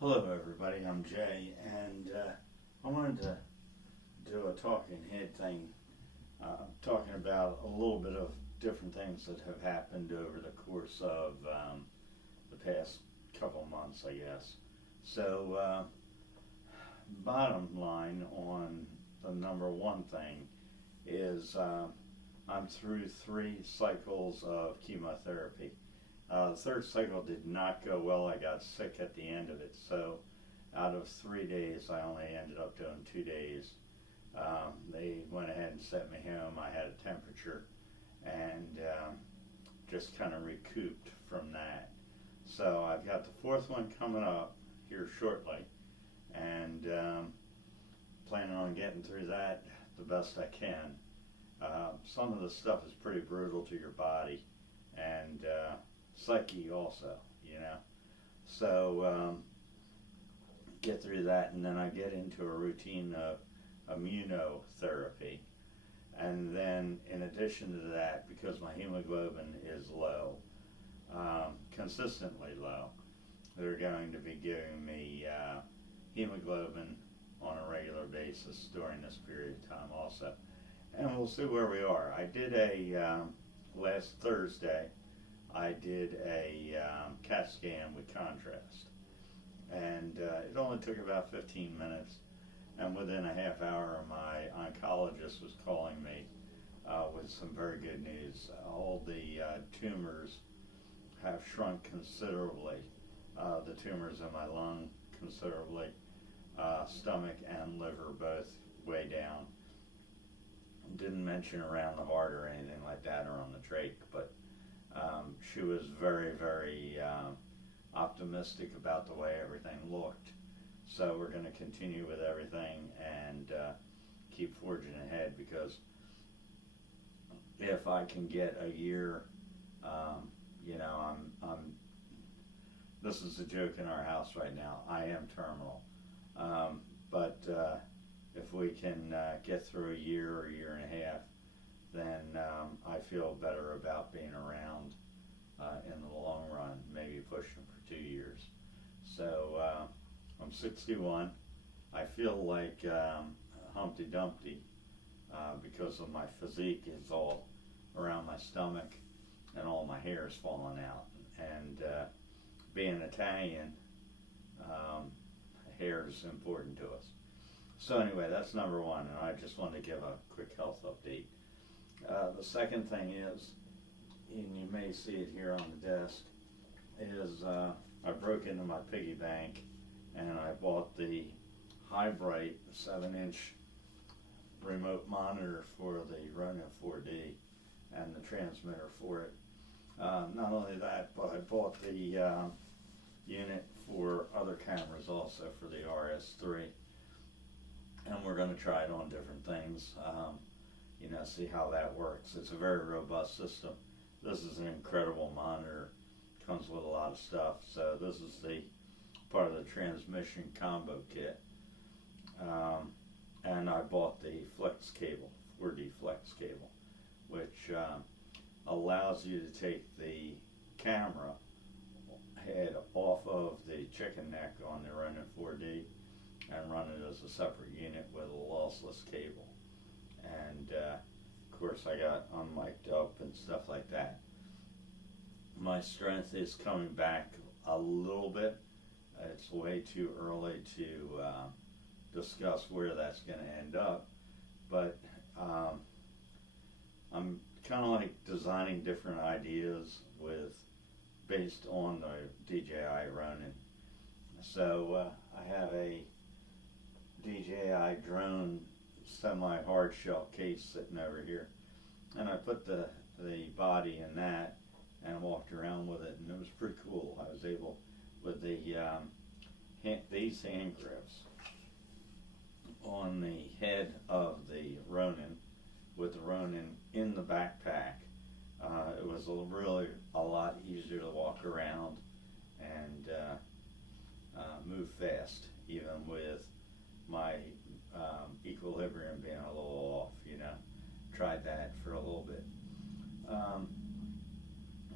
Hello, everybody. I'm Jay, and I wanted to do a talking head thing, talking about a little bit of different things that have happened over the course of the past couple months, I guess. So, bottom line on the number one thing is I'm through 3 cycles of chemotherapy. The third cycle did not go well. I got sick at the end of it. So out of 3 days, I only ended up doing 2 days. They went ahead and sent me home. I had a temperature and just kind of recouped from that. So I've got the fourth one coming up here shortly, and planning on getting through that the best I can. Some of the stuff is pretty brutal to your body and psyche also, you know. So get through that, and then I get into a routine of immunotherapy. And then in addition to that, because my hemoglobin is low, consistently low, they're going to be giving me hemoglobin on a regular basis during this period of time also. And we'll see where we are. I did last Thursday, I did a CAT scan with contrast. And it only took about 15 minutes. And within a half hour, my oncologist was calling me with some very good news. All the tumors have shrunk considerably. The tumors in my lung considerably, stomach and liver both way down. Didn't mention around the heart or anything like that or on the trach, but she was very, very optimistic about the way everything looked. So we're going to continue with everything and keep forging ahead, because if I can get a year, you know, this is a joke in our house right now. I am terminal. But if we can get through a year or a year and a half, then I feel better about being around in the long run, maybe pushing for 2 years. So I'm 61. I feel like Humpty Dumpty because of my physique is all around my stomach and all my hair is falling out. And being Italian, hair is important to us. So anyway, that's number one, and I just wanted to give a quick health update. The second thing is, and you may see it here on the desk, is I broke into my piggy bank and I bought the High Bright 7-inch remote monitor for the Ronin 4D and the transmitter for it. Not only that, but I bought the unit for other cameras also for the RS3, and we're going to try it on different things, you know, see how that works. It's a very robust system. This is an incredible monitor, comes with a lot of stuff. So this is the part of the transmission combo kit, and I bought the flex cable, 4D flex cable, which allows you to take the camera head off of the chicken neck on the Ronin 4D and run it as a separate unit with a lossless cable. And of course I got unmic'd up and stuff like that. My strength is coming back a little bit. It's way too early to discuss where that's going to end up, but I'm kind of like designing different ideas based on the DJI Ronin. So I have a DJI drone semi-hard shell case sitting over here, and I put the body in that and walked around with it, and it was pretty cool. I was able, with the these hand grips on the head of the Ronin, with the Ronin in the backpack, it was really a lot easier to walk around and move fast, even with my equilibrium being a little off, you know. Tried that for a little bit.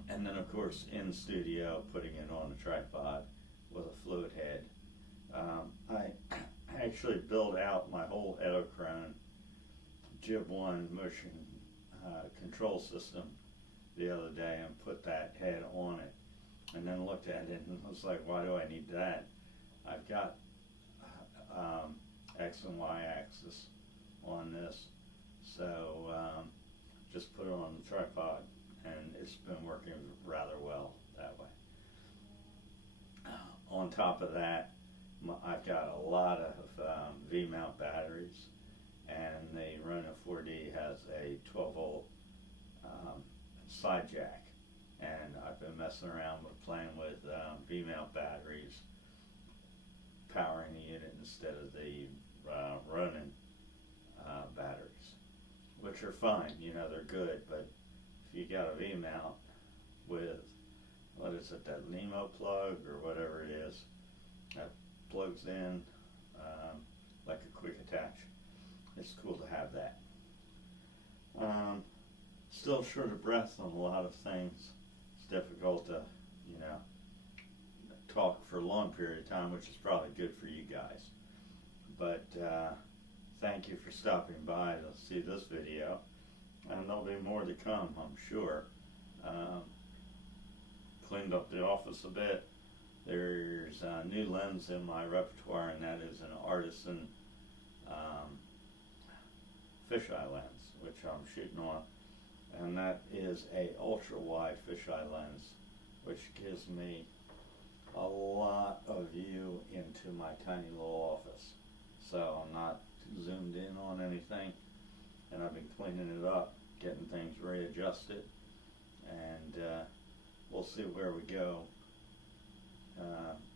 And then of course in studio, putting it on a tripod with a fluid head I actually built out my whole Edochrone Jib 1 motion control system the other day and put that head on it, and then looked at it and was like, why do I need that? I've got X and Y axis on this, so just put it on the tripod, and it's been working rather well that way. On top of that, I've got a lot of V-mount batteries, and the Rona 4D has a 12-volt side jack, and I've been messing around with playing with V-mount batteries, powering the unit instead of the Ronin batteries, which are fine, you know, they're good, but if you got a V-mount with, what is it, that Limo plug or whatever it is, that plugs in like a quick attach, it's cool to have that. Still short of breath on a lot of things. It's difficult to, you know, talk for a long period of time, which is probably good for you guys. But thank you for stopping by to see this video, and there'll be more to come, I'm sure. Cleaned up the office a bit. There's a new lens in my repertoire, and that is an Artisan fisheye lens, which I'm shooting on, and that is a ultra wide fisheye lens, which gives me a lot of view into my tiny little office. So I'm not zoomed in on anything, and I've been cleaning it up, getting things readjusted, and we'll see where we go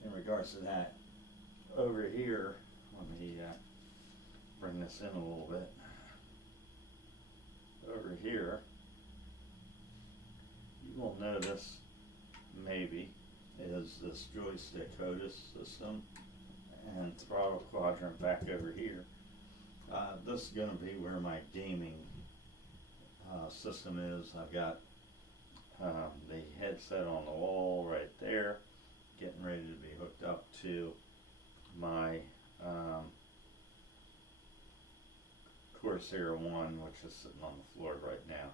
in regards to that. Over here, let me bring this in a little bit. Over here, you will notice, maybe, is this joystick HOTUS system and throttle quadrant back over here. This is going to be where my gaming system is. I've got the headset on the wall right there, getting ready to be hooked up to my Corsair 1, which is sitting on the floor right now,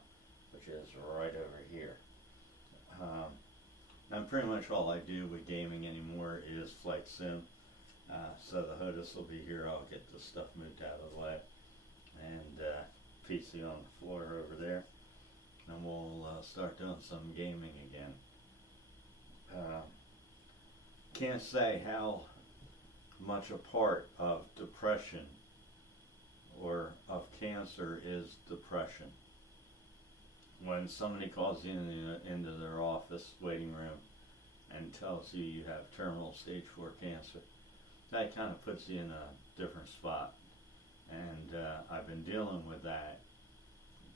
which is right over here. And pretty much all I do with gaming anymore is flight sim. So the HOTUS will be here. I'll get this stuff moved out of the way, and PC on the floor over there, and we'll start doing some gaming again. Can't say how much a part of depression or of cancer is depression. When somebody calls you into their office waiting room and tells you you have terminal stage 4 cancer, that kind of puts you in a different spot. And I've been dealing with that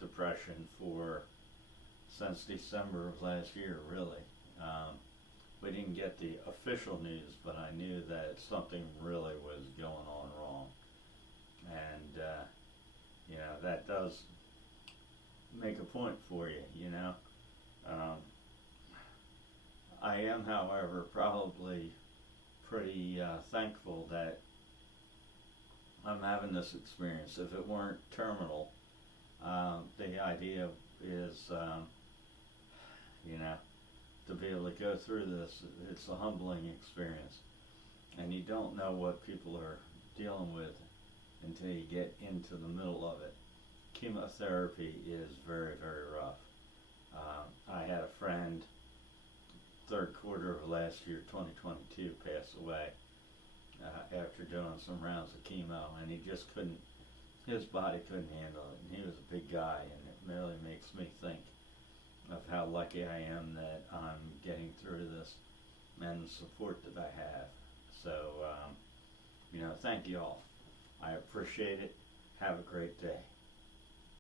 depression since December of last year, really. We didn't get the official news, but I knew that something really was going on wrong. And, you know, that does make a point for you, you know. I am, however, probably pretty thankful that I'm having this experience. If it weren't terminal, the idea is, you know, to be able to go through this, it's a humbling experience. And you don't know what people are dealing with until you get into the middle of it. Chemotherapy is very, very rough. I had a friend, third quarter of last year, 2022, pass away after doing some rounds of chemo, and he just couldn't, his body couldn't handle it, and he was a big guy, and it really makes me think of how lucky I am that I'm getting through this and the support that I have. So, you know, thank you all. I appreciate it. Have a great day.